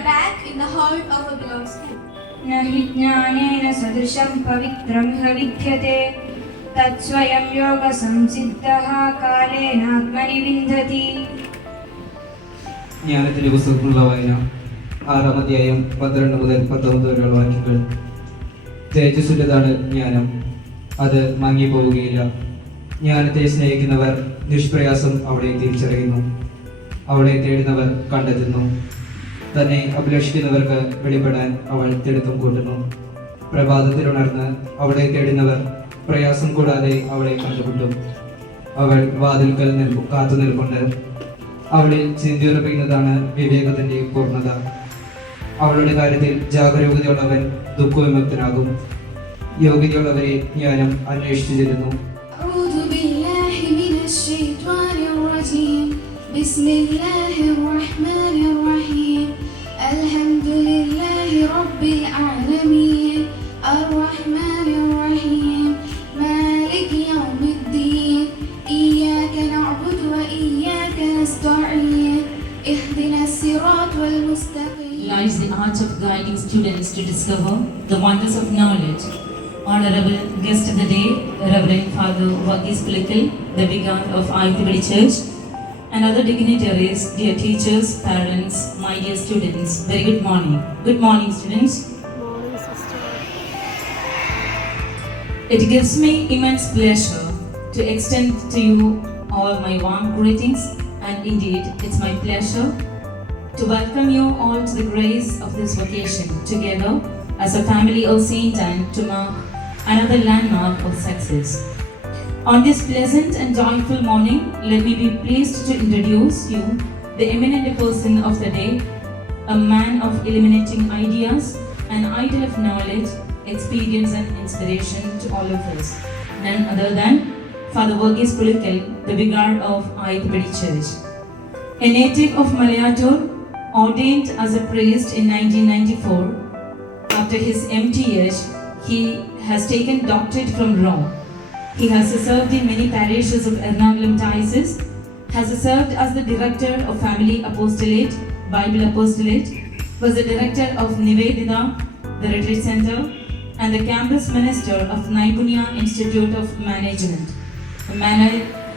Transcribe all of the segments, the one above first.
are back in the heart of a beloved school. नहि ज्ञानेन सदृशं पवित्रं विद्यते तत्स्वयं योगसंसिद्धः कालेनात्मनि विन्दति. ജ്ഞാനത്തിന്റെ പുസ്തകത്തിലുള്ള വായന 6-ാം അധ്യായം 12 മുതൽ 19 വരെയുള്ള വാക്യങ്ങൾ. തേജസ്സുള്ളതാണ് ജ്ഞാനം, അത് മങ്ങിപ്പോവുകയില്ല. ജ്ഞാനത്തെ സ്നേഹിക്കുന്നവർ നിഷ്പ്രയാസം അവളെ തിരിച്ചറിയുന്നു. അവളെ തേടുന്നവർ കണ്ടെത്തുന്നു. തന്നെ അഭിലഷിക്കുന്നവർക്ക് വെളിപ്പെടാൻ അവൾ തിടുക്കം കൂട്ടുന്നു. പ്രഭാതത്തിലുണർന്ന് അവളെ തേടുന്നവർ പ്രയാസം കൂടാതെ അവളെ കണ്ടുമുട്ടും. അവൾ വാതിൽക്കൽ കാത്തു നിൽപ്പുണ്ട്. അവളിൽ ചിന്തയുറപ്പിക്കുന്നതാണ് വിവേകത്തിന്റെ പൂർണ്ണത. അവളുടെ കാര്യത്തിൽ ജാഗരൂകതയുള്ളവൻ ദുഃഖവിമുക്തനാകും. യോഗ്യതയുള്ളവരെ ജ്ഞാനം അന്വേഷിച്ചു ചെല്ലുന്നു. بسم الله الرحمن الرحيم الحمد لله رب العالمين الرحمن الرحيم مالك يوم الدين إياك نعبد وإياك نستعين اهدنا الصراط المستقيم. Lies the art of guiding students to discover the wonders of knowledge. Honorable guest of the day, Reverend Father Varghese Pulikal, the vicar of Ayuthapadi Church, and other dignitaries, dear teachers, parents, my dear students, very good morning. Good morning, students. Morning, sister. It gives me immense pleasure to extend to you all my warm greetings, and indeed, it's my pleasure to welcome you all to the grace of this vocation together as a family of Saint Anne to mark another landmark of success. On this pleasant and joyful morning, let me be pleased to introduce you the eminent person of the day, a man of illuminating ideas, an idol of knowledge, experience and inspiration to all of us. None other than Father Varghese Pulikal, the vicar of Ayuthapadi Church. A native of Malayatur, ordained as a priest in 1994, after his MTH, he has taken doctorate from Rome. He has served in many parishes of Ernakulam Diocese, has served as the director of Family Apostolate, Bible Apostolate, was the director of Nivedita, the Retreat Center, and the campus minister of Naipunya Institute of Management.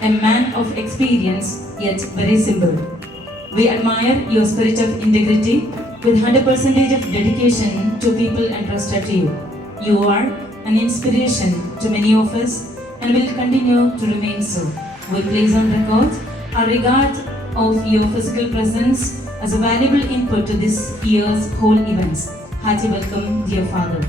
A man of experience, yet very simple. We admire your spirit of integrity with 100% of dedication to people entrusted to you. You are an inspiration to many of us and will continue to remain so. We place on record our regard of your physical presence as a valuable input to this year's whole events. Hearty welcome, dear Father.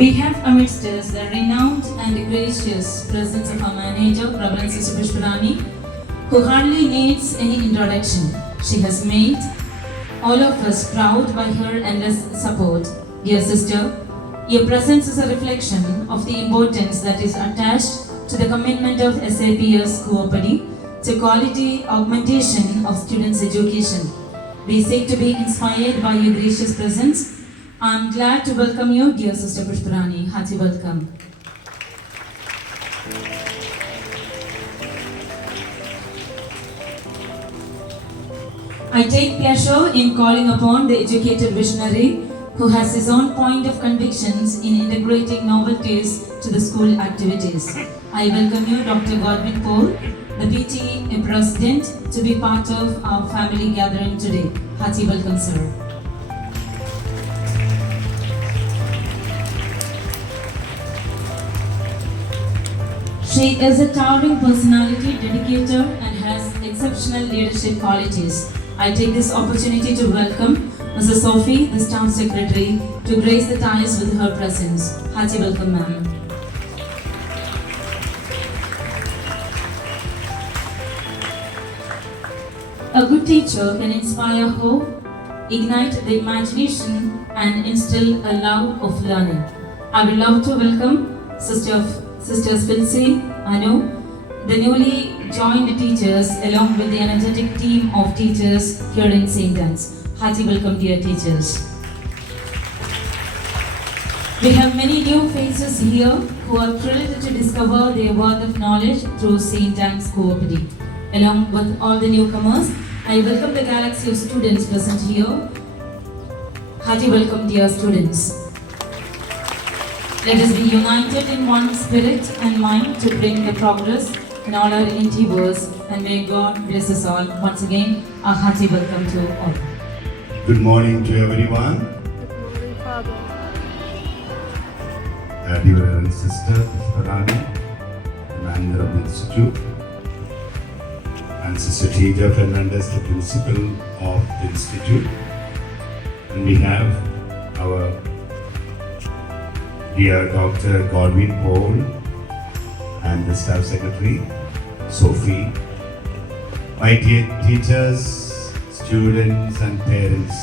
We have amidst us the renowned and gracious presence of our manager, Reverend Sister Pushparani, who hardly needs any introduction. She has made all of us proud by her endless support. Dear sister, your presence is a reflection of the importance that is attached to the commitment of SAPS Coopadi to quality augmentation of students' education. We seek to be inspired by your gracious presence. I am glad to welcome you, dear Sister Pushparani. Hearty welcome. I take pleasure in calling upon the educated visionary who has his own point of convictions in integrating novelties to the school activities. I welcome you, Dr. Godwin Paul, the PTA President, to be part of our family gathering today. Hearty welcome, sir. She is a towering personality, dedicator, and has exceptional leadership qualities. I take this opportunity to welcome Mrs. Sophie, the Staff Secretary, to grace the dais with her presence. Hearty welcome, ma'am. A good teacher can inspire hope, ignite the imagination, and instill a love of learning. I would love to welcome Sisters Filsi, Anu, the newly joined teachers along with the energetic team of teachers here in St. Anne's. Hearty welcome, dear teachers. We have many new faces here who are thrilled to discover their worth of knowledge through St. Anne's Cooperative. Along with all the newcomers, I welcome the galaxy of students present here. Hearty welcome, dear students. Let us be united in one spirit and mind to bring the progress in all our endeavors, and may God bless us all. Once again, a hearty welcome to all. Good morning to everyone. Dear brother and sister, Parani, manager of the institute, and Sister Teja Fernandez, the principal of the institute. And we have our dear Dr. Godwin Paul and the staff secretary, Sophie. My dear teachers, students and parents,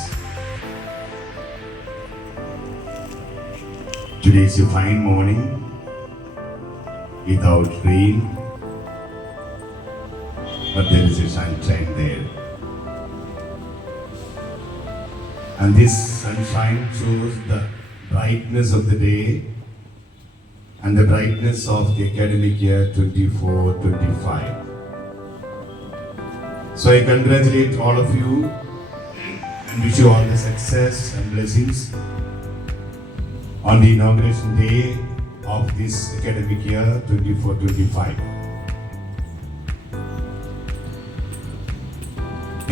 today is a fine morning without rain, but there is a sunshine there. And this sunshine shows the brightness of the day and the brightness of the academic year 24-25. So I congratulate all of you and wish you all the success and blessings on the inauguration day of this academic year 24-25.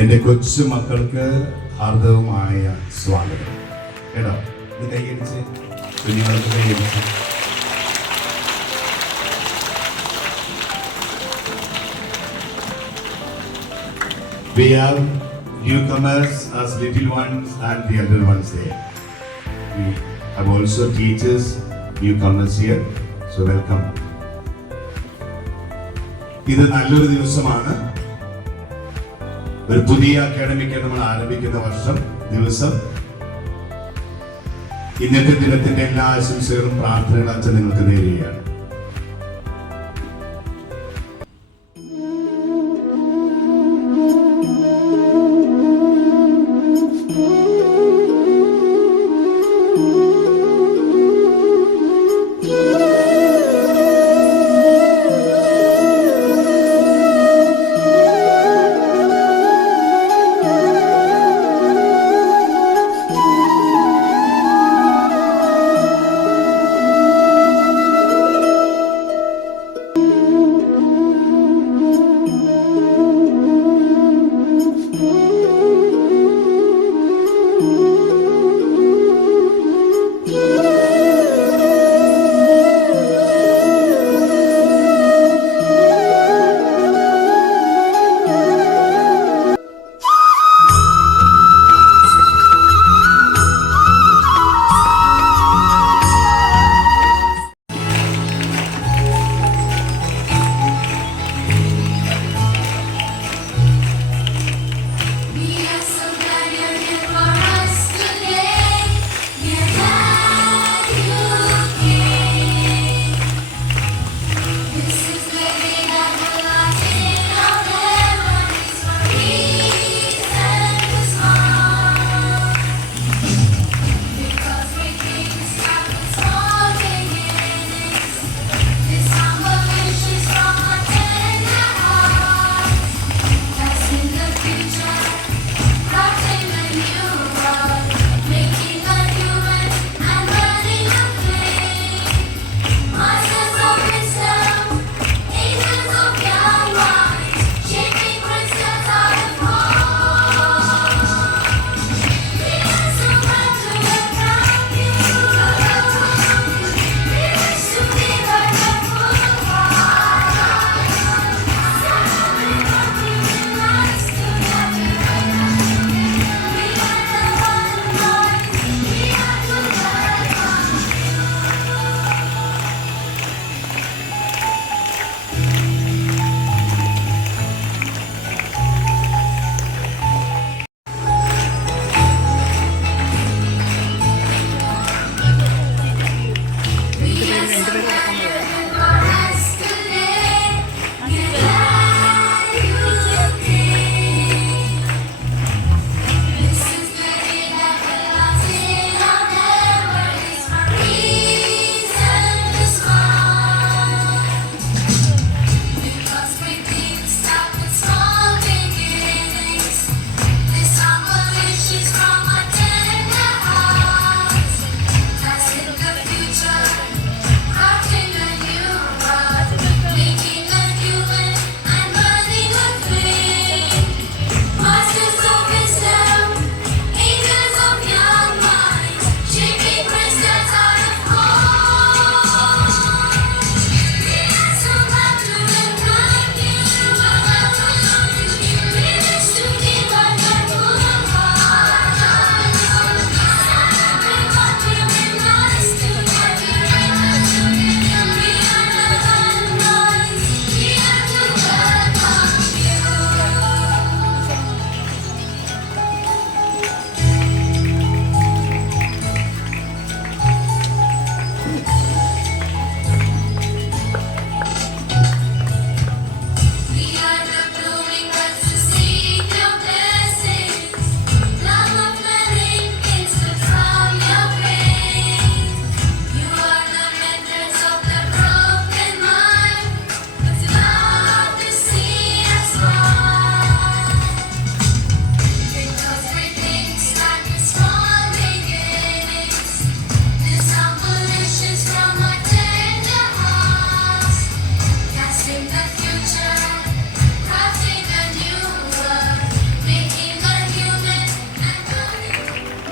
എൻ്റെ കൊച്ചു മക്കൾക്ക് ഹാർദവമായ സ്വാഗതം. കേട്ടോ, ഇത് കൈയടിച്ച് കുഞ്ഞുങ്ങൾക്ക് കൈയടിച്ച്. We have newcomers as little ones and the elder ones there. We have also teachers, newcomers here, so welcome. ഇത് നല്ലൊരു ദിവസമാണ്. ഒരു പുതിയ അക്കാഡമിക് നമ്മൾ ആരംഭിക്കുന്ന ദിവസം. ഇന്നത്തെ ദിനത്തിന്റെ എല്ലാ ആശംസകളും പ്രാർത്ഥനകളും അച്ഛൻ നിങ്ങൾക്ക് നേരുകയാണ്.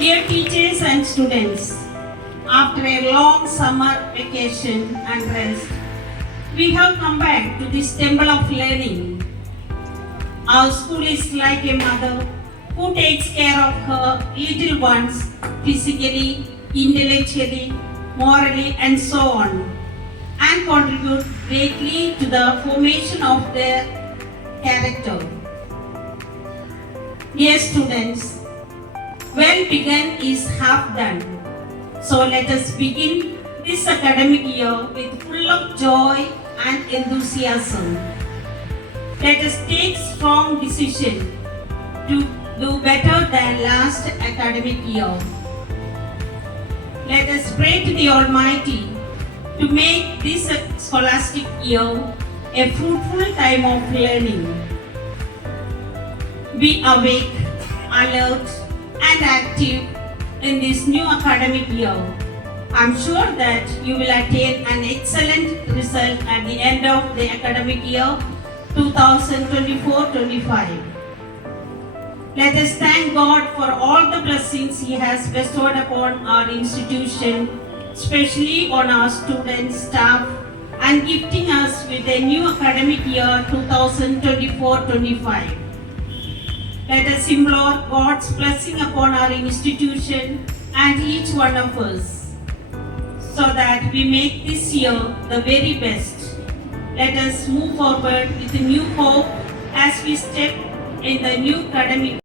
Dear teachers and students, after a long summer vacation and rest, we have come back to this temple of learning. Our school is like a mother who takes care of her little ones physically, intellectually, morally, and so on, and contribute greatly to the formation of their character. Dear students, well begun is half done. So let us begin this academic year with full of joy and enthusiasm. Let us take strong decision to do better than last academic year. Let us pray to the Almighty to make this scholastic year a fruitful time of learning. Be awake, alert, and active in this new academic year. I'm sure that you will attain an excellent result at the end of the academic year 2024-25. Let us thank God for all the blessings He has bestowed upon our institution, especially on our students, staff, and gifting us with a new academic year 2024-25. Let us implore God's blessing upon our institution and each one of us, so that we make this year the very best. Let us move forward with a new hope as we step in the new academic.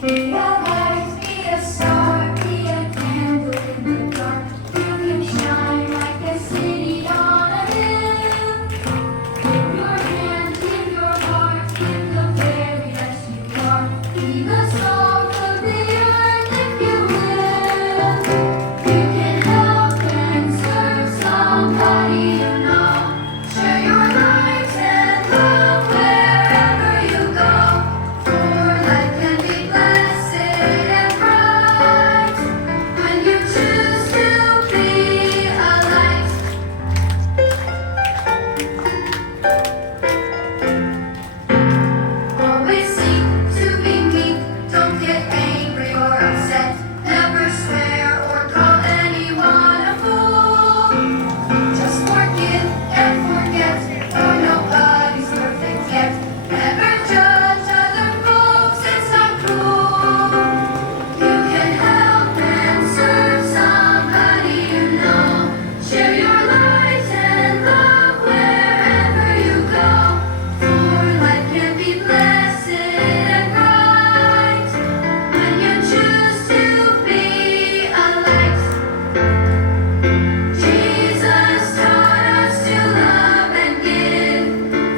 Be a light, be a star, be a candle in the dark. You can shine like a city on a hill. Give your hand, give your heart, give the very best you are. Be the salt of the earth if you will. You can help and serve somebody you know. Share your light and love wherever you go. For life can be blessed and bright when you choose to be a light. Always seek to be meek. Don't get angry or upset. Never swear or call anyone a fool. Just forgive and forget, for nobody's perfect yet. Never judge other folks, it's not cool. You can help and serve somebody you know. Share your light and love wherever you go. For life can be blessed and bright when you choose to be a light. Jesus taught us to love and give,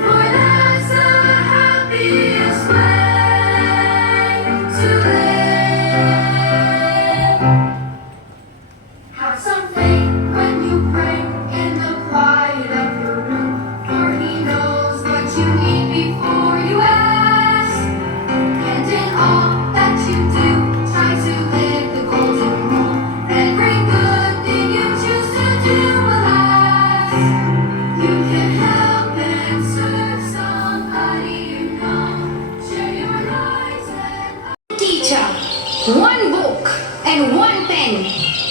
for that's the happiest way to live. Have some faith when you pray in the quiet of your room, for He knows what you need before you ask. And in all that you do, try to live the golden rule. Every good thing you choose to do will last. You can help and serve somebody you know. Share your light and Teacher, one book and one pen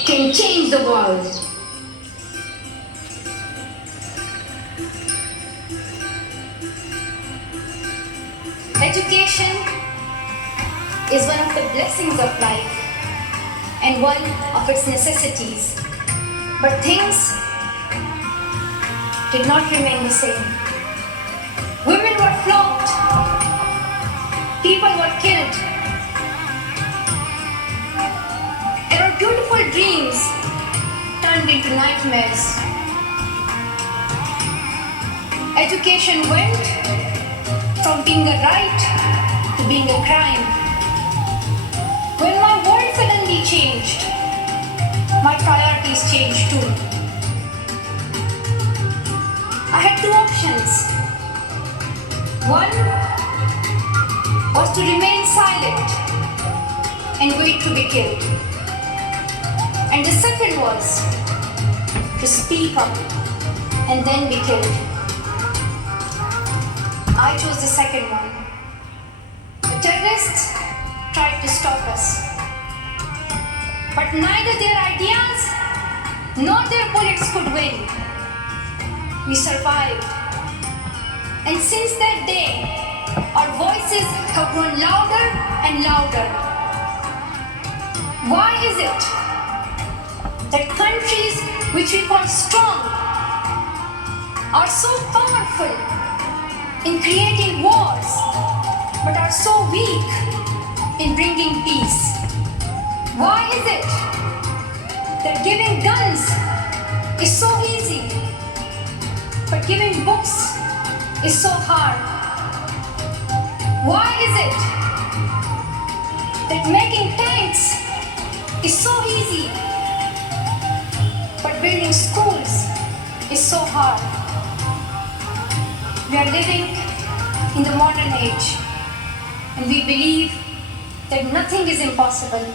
can change the world. Education is one of the blessings of life and one of its necessities. But things did not remain the same. Women were flogged, people were killed, and our beautiful dreams turned into nightmares. Education went from being a right to being a crime. When my world suddenly changed, my priorities changed too. I had two options. One was to remain silent and wait to be killed. And the second was to speak up and then be killed. I chose the second one. The terrorists tried to stop us. but neither their ideas nor their bullets could win. We survived. And since that day, our voices have grown louder and louder. Why is it that countries which we call strong are so powerful in creating wars but are so weak in bringing peace? Why is it that giving guns is so easy but giving books is so hard? Why is it that making tanks is so easy but building schools is so hard? We are living in the modern age and we believe that nothing is impossible.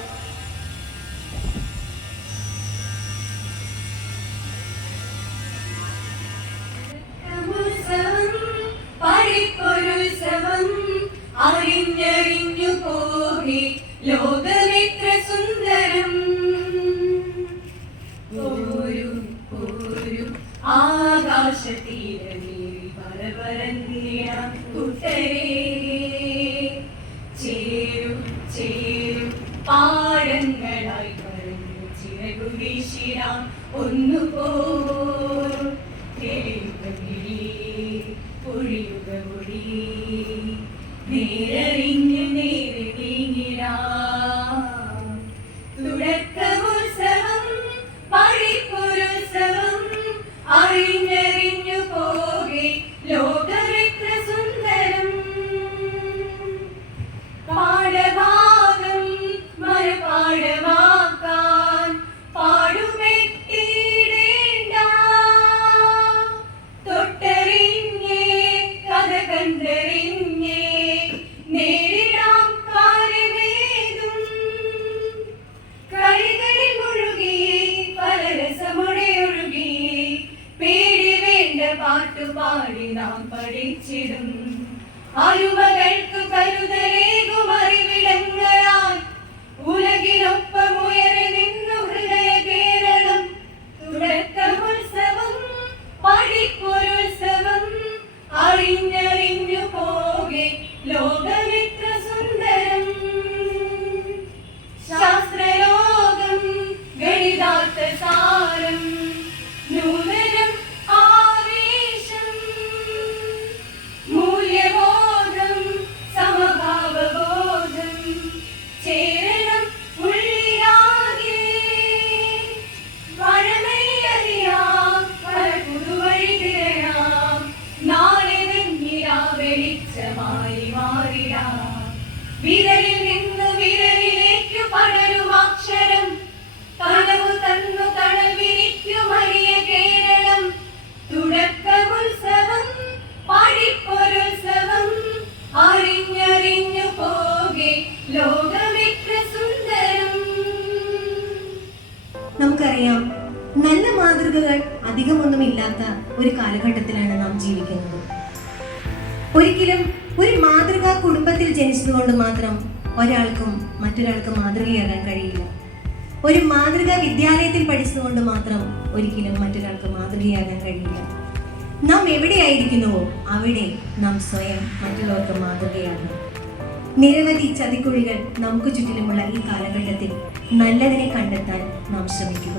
പഠിപ്പൊരുത്സവം അറിഞ്ഞറിഞ്ഞു പോകെ ലോകമെത്ര സുന്ദരം. ഒരു ആകാശതീരമേറി പരപരന്നിടാം കൂട്ടരേ. ചേരും പാടങ്ങളായി പറഞ്ഞു ചിറകു വീശിടാം ഒന്നുപോൽ. ഒഴിയുക ഒഴി നേരറിഞ്ഞു നേരെ നീങ്ങിടാം. തുടക്കമുത്സവം പഠിപ്പൊരുത്സവം അറിഞ്ഞറിഞ്ഞു പോകെ ലോകമെത്ര സുന്ദരം. പാഠഭാഗം മറുപാഠമാക്കാൻ പാടുമെത്തിയിടേണ്ട. തൊട്ടറിഞ്ഞേ കഥ കണ്ടറിഞ്ഞേ നേരിടാം കാര്യമേതും. കളികളിൽ മുഴുകിയേ പലരസമുടെ ഒഴുകിയേ പേടി വേണ്ട പാട്ടുപാടി നാം പഠിച്ചിടും. അരുമകൾക്കു കരുതലേകും അറിവിടങ്ങളാൽ ഉലകിനൊപ്പം ഉയരെ നിന്നു ഹൃദയ കേരളം. തുടക്കമുത്സവം പഠിപ്പൊരുത്സവം അറിഞ്ഞറിഞ്ഞു പോകെ ലോകമെത്ര സുന്ദരം. ശാസ്ത്രലോകം ഗണിതാർത്ഥ സാരം നൂതനം ആവേശം. മൂല്യബോധം സമഭാവബോധം ചേരണം ഉള്ളിലാകെ. പഴമയറിയാം പല പുതുവഴി തിരയാം. നാളെ വെണ്ണിലാ വെളിച്ചമായി മാറിടാം. വിരലിൽ നിന്ന് വിരലിലേക്കു പടരും അക്ഷരം കനവു തന്നു കടൽ വിരിക്കും അരിയ കേരളം. തുടക്കമുത്സവം പഠിപ്പൊരുത്സവം അറിഞ്ഞറിഞ്ഞു പോകെ ലോകമെത്ര സുന്ദരം. നമുക്കറിയാം, നല്ല മാതൃകകൾ അധികമൊന്നുമില്ലാത്ത ഒരു കാലഘട്ടത്തിലാണ് നാം ജീവിക്കുന്നത്. ഒരിക്കലും ഒരു മാതൃകാ കുടുംബത്തിൽ ജനിച്ചതുകൊണ്ട് മാത്രം ഒരാൾക്കും മറ്റൊരാൾക്ക് മാതൃകയാകാൻ കഴിയില്ല. ഒരു മാതൃകാ വിദ്യാലയത്തിൽ പഠിച്ചതുകൊണ്ട് മാത്രം ഒരിക്കലും മറ്റൊരാൾക്ക് മാതൃകയാകാൻ കഴിയില്ല. നാം എവിടെയായിരിക്കുന്നുവോ അവിടെ നാം സ്വയം മറ്റുള്ളവർക്ക് മാതൃകയാകണം. നിരവധി ചതിക്കുഴികൾ നമുക്ക് ചുറ്റിലുമുള്ള ഈ കാലഘട്ടത്തിൽ നല്ലതിനെ കണ്ടെത്താൻ നാം ശ്രമിക്കുക.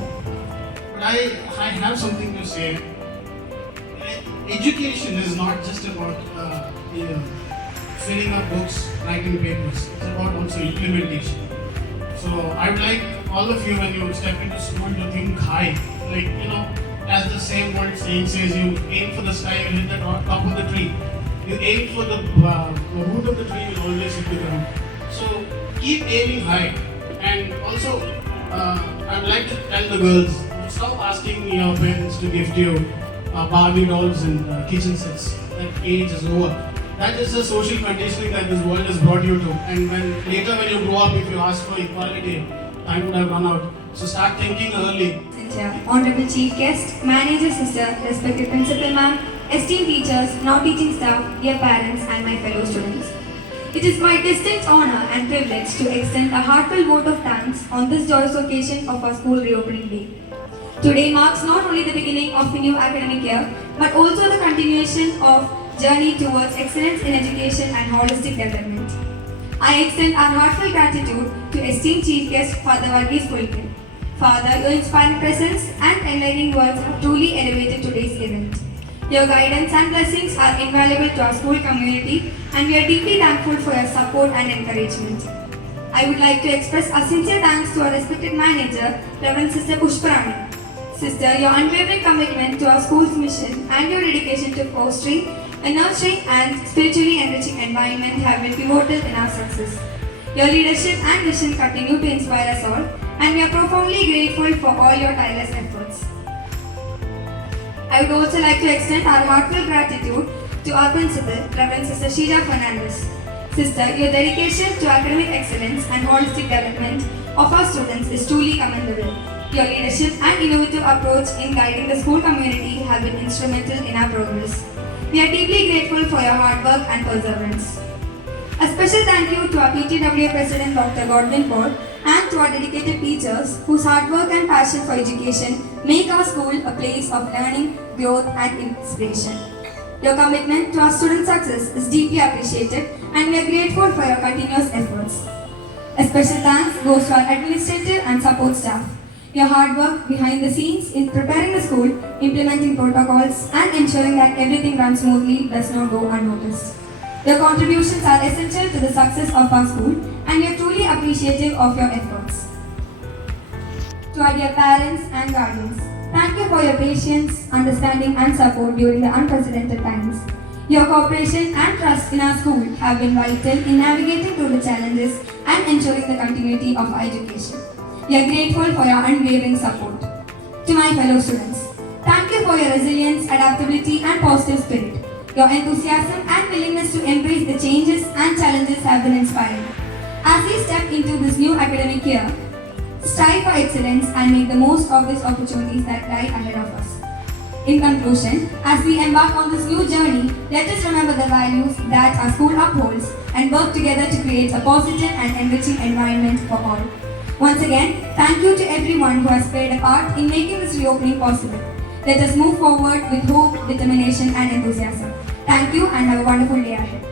I have something to say. Education is not just about filling up books, writing papers. It's about also implementation. So I would like all of you, when you step into school, to think high. Like, as the same word saying says, you aim for the sky, you hit the top of the tree. You aim for the root of the tree, you will always hit the ground. So keep aiming high. And also, I'd like to tell the girls, stop asking your parents to gift you Barbie dolls and kitchen sets. That age is over. That is the social conditioning that this world has brought you to. And later when you grow up, if you ask for equality, time would have run out. So start thinking early. Honorable Chief Guest, Manager Sister, respected Principal Ma'am, esteemed teachers, now teaching staff, dear parents and my fellow students. It is my distinct honor and privilege to extend a heartfelt vote of thanks on this joyous occasion of our school reopening day. Today marks not only the beginning of the new academic year, but also the continuation of journey towards excellence in education and holistic development. I extend our heartfelt gratitude to esteemed Chief Guest Father Varghese Kolikal. Father, your inspiring presence and enlightening words have truly elevated today's event. Your guidance and blessings are invaluable to our school community, and we are deeply thankful for your support and encouragement. I would like to express our sincere thanks to our respected manager, Reverend Sister Pushparani. Sister, your unwavering commitment to our school's mission and your dedication to fostering a nurturing and spiritually enriching environment have been pivotal in our success. Your leadership and vision continue to inspire us all, and we are profoundly grateful for all your tireless efforts. I would also like to extend our heartfelt gratitude to our principal, Reverend Sister Sheila Fernandez. Sister, your dedication to academic excellence and holistic development of our students is truly commendable. Your leadership and innovative approach in guiding the school community have been instrumental in our progress. We are deeply grateful for your hard work and perseverance. A special thank you to our PTWA President Dr. Godwin Ford and to our dedicated teachers whose hard work and passion for education make our school a place of learning, growth and inspiration. Your commitment to our student success is deeply appreciated, and we are grateful for your continuous efforts. A special thanks goes to our administrative and support staff. Your hard work behind the scenes in preparing the school, implementing protocols, and ensuring that everything runs smoothly does not go unnoticed. Your contributions are essential to the success of our school, and we are truly appreciative of your efforts. To our dear parents and guardians, thank you for your patience, understanding, and support during the unprecedented times. Your cooperation and trust in our school have been vital in navigating through the challenges and ensuring the continuity of our education. We are grateful for your unwavering support. To my fellow students, thank you for your resilience, adaptability, and positive spirit. Your enthusiasm and willingness to embrace the changes and challenges have been inspiring. As we step into this new academic year, strive for excellence and make the most of these opportunities that lie ahead of us. In conclusion, as we embark on this new journey, let us remember the values that our school upholds and work together to create a positive and enriching environment for all. Once again, thank you to everyone who has played a part in making this reopening possible. Let us move forward with hope, determination, and enthusiasm. Thank you and have a wonderful day ahead.